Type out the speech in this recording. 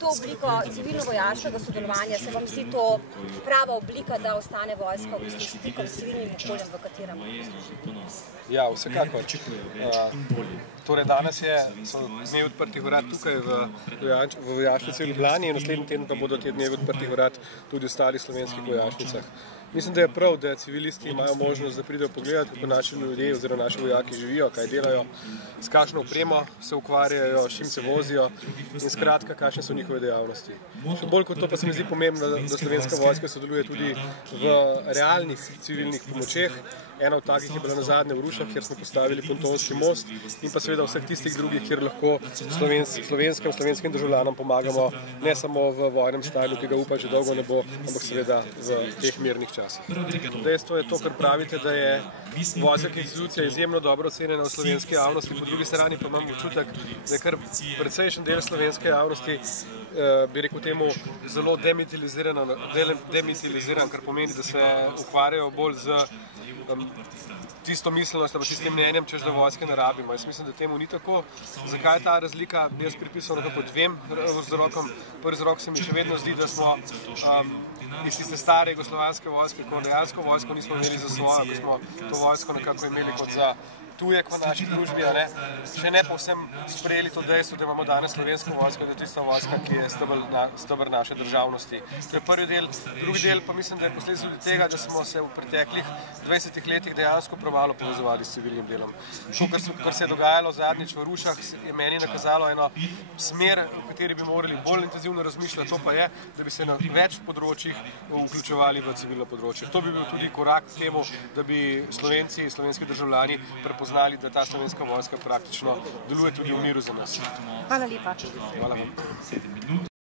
To obliko civilno-vojaškega sodelovanja se vam zdi to prava oblika, da ostane vojska v bistvu stikom s civilnim okoljem, v katerem služi? Ja, vsekakor. Torej, danes so dnevi odprtih vrat tukaj v vojašnici v Ljubljani in naslednji teden pa bodo te dnevi odprtih vrat tudi v ostalih slovenskih vojašnicah. Mislim, da je prav, da civilisti imajo možnost, da pridejo pogledati, kako naši ljudje oziroma naši vojaki živijo, kaj delajo, s kakšno opremo se ukvarjajo, s čim se vozijo in skratka, kakšne so njihove dejavnosti. Še bolj kot to pa se mi zdi pomembno, da slovenska vojska sodeluje tudi v realnih civilnih pomočeh. Ena od takih je bila nazadnje v Rušah, kjer smo postavili pontonski most in pa seveda vseh tistih drugih, kjer lahko slovenskim državljanom pomagamo ne samo v vojnem stanju, ki ga upam že dolgo ne bo, ampak seveda v teh mirnih časih. Dejstvo je to, kar pravite, da je vojska kot institucija izjemno dobro ocenjena v slovenski javnosti, po drugi strani pa imam občutek, da je kar precejšen del slovenske javnosti, bi rekel temu, zelo demitiliziran, kar pomeni, da se ukvarjajo bolj z tisto miselnost, tistim mnenjem, češ da vojske ne rabimo. Jaz mislim, da temu ni tako. Zakaj je ta razlika? Bi jaz pripisal nekako dvem vzrokom. Prvi vzrok se mi še vedno zdi, da smo iz tiste stare jugoslovanske vojske, ko dejansko vojsko nismo imeli za svojo, ko smo to vojsko nekako imeli kot za tujek v naši družbi, še ne povsem sprejeli to dejstvo, da imamo danes slovensko vojsko, da je tista vojska, ki je steber naše državnosti. To je prvi del. Drugi del pa mislim, da je posledica tudi tega, da smo se v preteklih 20 letih dejansko premalo povezovali s civilnim delom. To, kar se je dogajalo zadnjič v Rušah, je meni nakazalo eno smer, v kateri bi morali bolj intenzivno razmišljati, to pa je, da bi se na več področjih vključevali v civilno področje. To bi bil tudi korak k temu, da bi Slovenci, slovenski državljani prepoznali, da ta slovenska vojska praktično deluje tudi v miru za nas. Hvala lepa. Hvala vam.